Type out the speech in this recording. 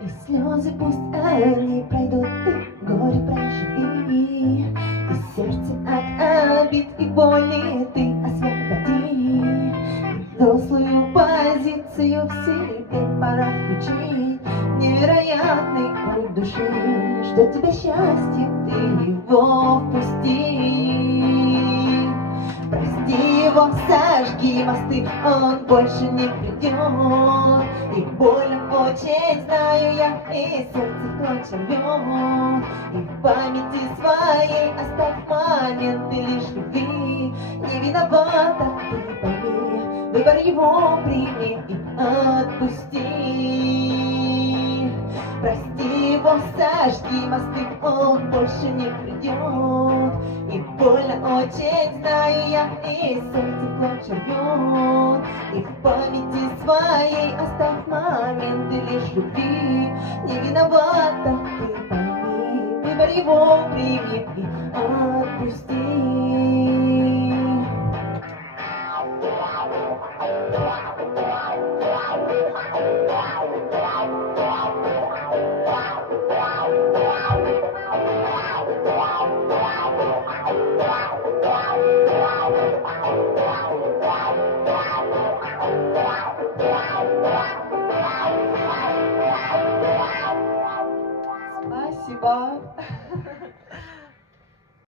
И слезы пусть они пройдут, ты горе проживи, и сердце от обид и боли ты освободи. Взрослую позицию в себе пора включить, невероятный путь души, ждет тебя счастье, ты его впусти. Прости его, сожги мосты, он больше не придет. И больно очень знаю я, и сердце в клочья рвет. И в памяти своей оставь моменты лишь любви. Не виновата, ты пойми, выбор его прими и отпусти. Прости его, сожги мосты, он больше не придет. И больно очень знаю я, и сердце в клочья рвет. И в памяти своей оставь моменты лишь любви. Не виновата, ты пойми, выбор его прими и